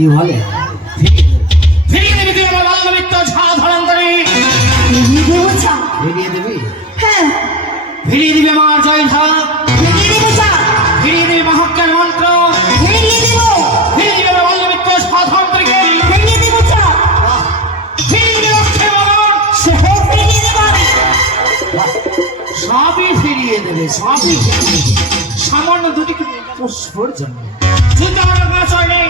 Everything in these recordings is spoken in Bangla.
কি বলে ফিরিয়ে দিবি তুই আমার বাল্যমিত্র ঝাড় ধরন্তরী। ফিরিয়ে দেবো চা? ফিরিয়ে দিবি? হ্যাঁ ফিরিয়ে দিবি আমার জয় ঝাড়, ফিরিয়ে দেবো চা? ফিরিয়ে দিবি মহাজ্ঞান মন্ত্র, ফিরিয়ে দেবো? ফিরিয়ে দিবি আমার বাল্যমিত্র ঝাড় ধরন্তরীকে, ফিরিয়ে দেবো চা? ফিরিয়ে দিবি লক্ষ্মী ভগবান। সব ফিরিয়ে দেবো আমি। সবই ফিরিয়ে দেবে, সবই ফিরিয়ে দেবে। সামান্য দুটি পুষ্পর জন্য তুই তো আমার কাছে নেই,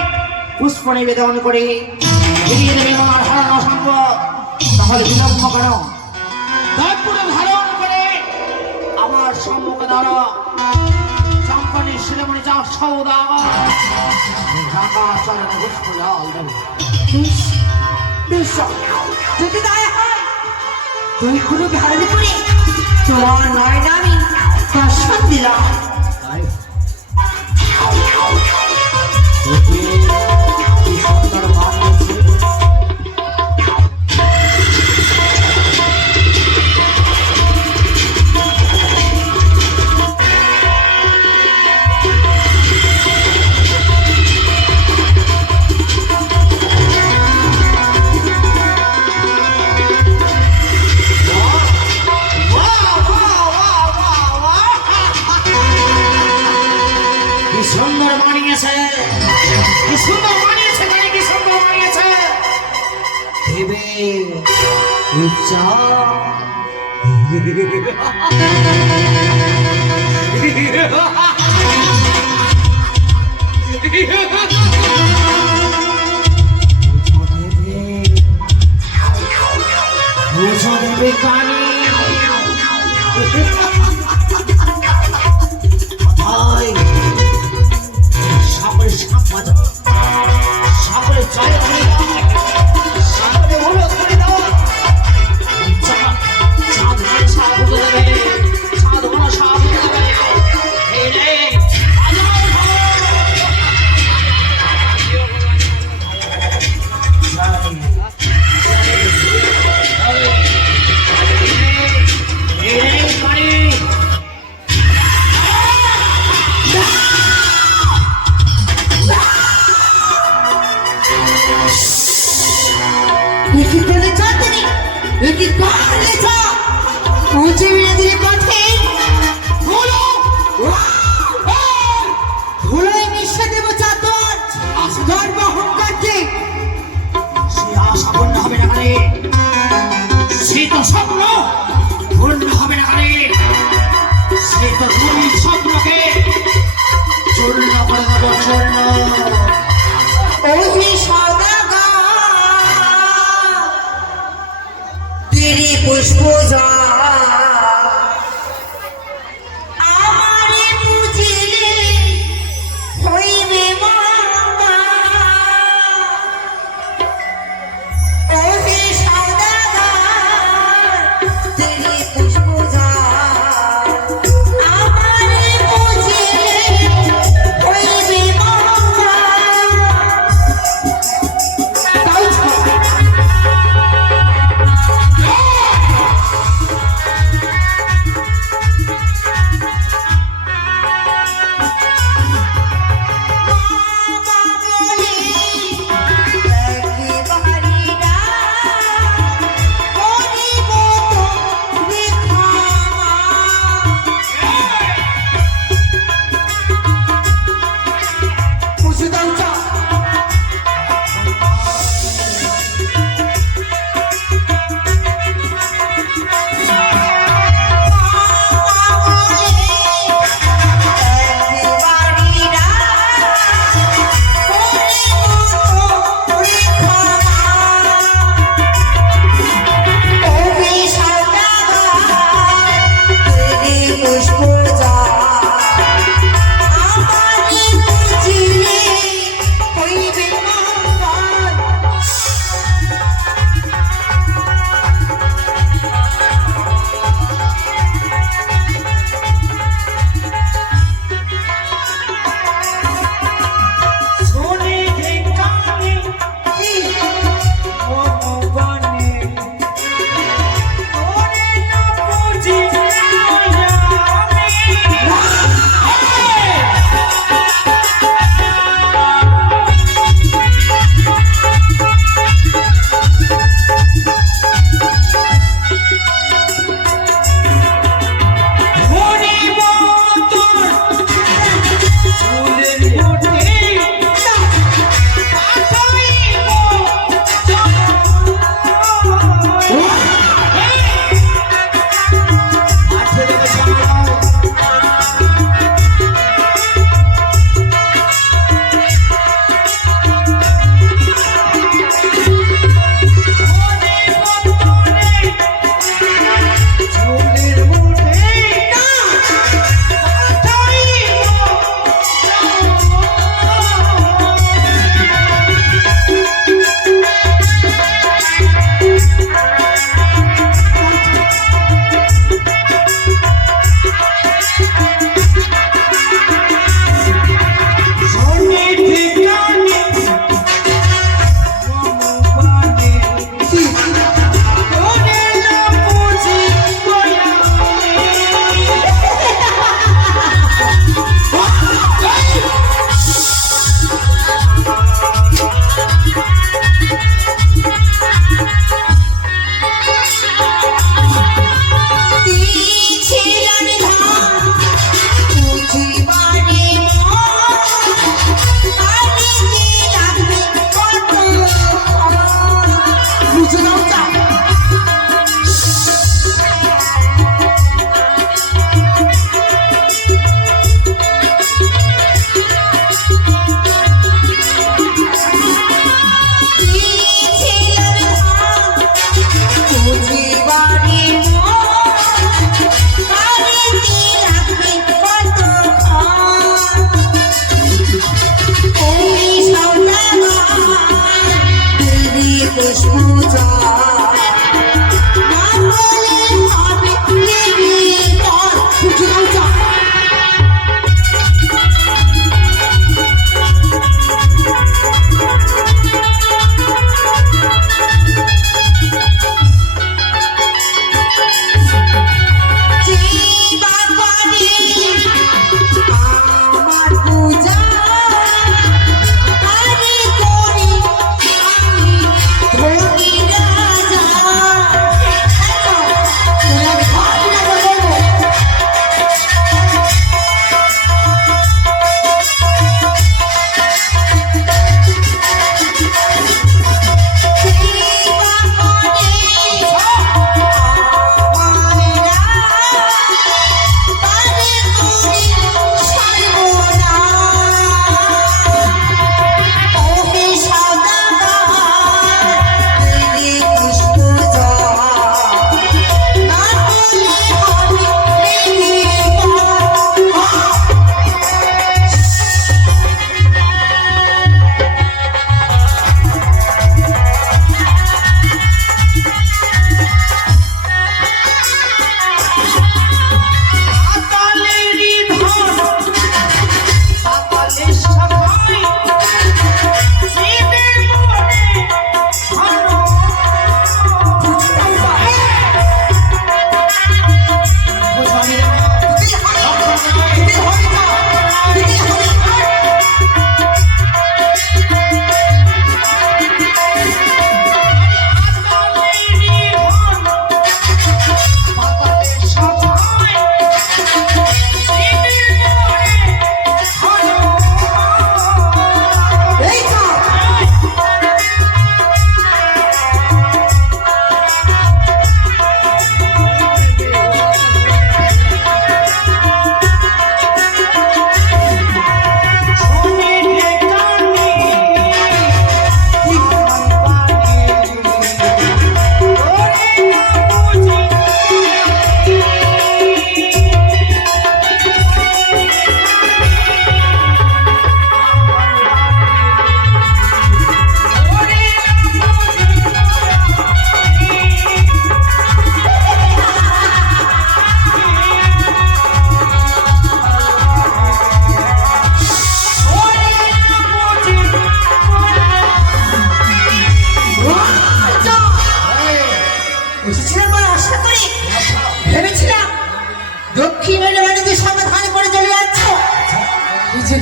পুষ্প নিবেদন করে ফিরিয়ে দেবে আমার হারানো সম্পদ। তাহলে বিলম্ব কেন? দয়পুরে ধারণ করে আমার সম্মুখে দাঁড়া। চাম্পানি শিরোমণি চাষ সৌদা ঢাকা চরণে পুষ্প জল দেবে। বেশ বেশ, যদি তাই হয় তুই কোনো ঘাড়ে পড়ে তোমার নয় আমি দর্শন দিলাম। তাই তোকে কি সুন্দর বানিয়েছে। কি সুন্দর বানিয়েছে, কি সুন্দর বানিয়েছে, কি সুন্দর বানিয়েছে। দেবে ইচ্ছা বুঝো দেবে কানে। কোথায় সকলে সাপ বাজা, সকলে জয় করে দাও, সকলে হলো করে দাও। চাঁদ মানে সাপ উঠে দেবে, চাঁদ মানে সাপ উঠে দেবে। এই রে, বাজাও এই রে পানি। একি করে চাঁদনি, একি কাহলে চা পৌঁছে বিরাদির পথে ধুলো ধুলোয় মিশে দেব চাঁদর গর্ব অহংকারকে। সে আশা পূর্ণ হবে না কারে, সে তো স্বপ্ন পূর্ণ হবে না কারে, সে তো দুই স্বপ্নকে চূর্ণ করে দেব চূর্ণ। ওই সদাগা তেরি পুষ্প যা আমারে বুঝিলে হইবে মঙ্গল। ওই সদাগা তেরি পুষ্প যা আমারে বুঝিলে হইবে মঙ্গল।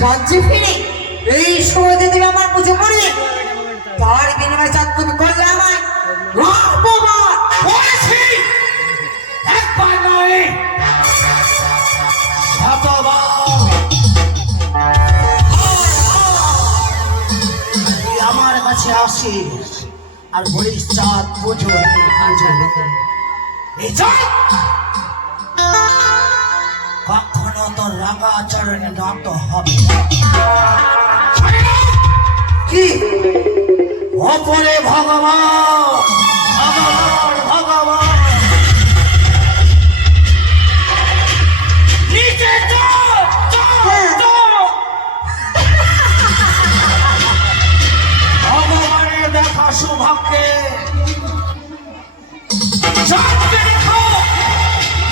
রাজ্যে ফিরে এই সময়তে তুমি আমার পুজো করবে, তার বিনিময়ে চাঁদ তুমি করলে আমায় অপমান। বলেছি একবার নয় শতবার। তুই আমার কাছে আসিস আর বলিস চাঁদ পুজো এই চাঁদ কখনো তোর রাঙা চরণে নত হবে না। কি ওপরে ভগবান ভগবান ভগবান, নিচে চাঁদ, চাঁদ, চাঁদ। ভগবানের দেখা সৌভাগ্যে চাঁদকে দেখো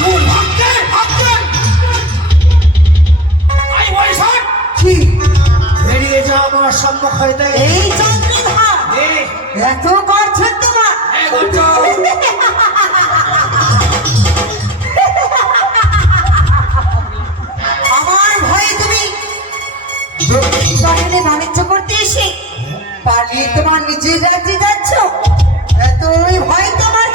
দুর্ভাগ্যে ভাগ্যে। আই বৈশাখ কি বেরিয়ে যা আমার সম্মুখ হইতে। এই চন্দ্রধর এত করছেন তোমার? আমার ভয়ে তুমি দক্ষিণ বাণিজ্য করতে এসে পালিয়ে তোমার নিজের রাজ্যে যাচ্ছ, এতই ভয় তোমার?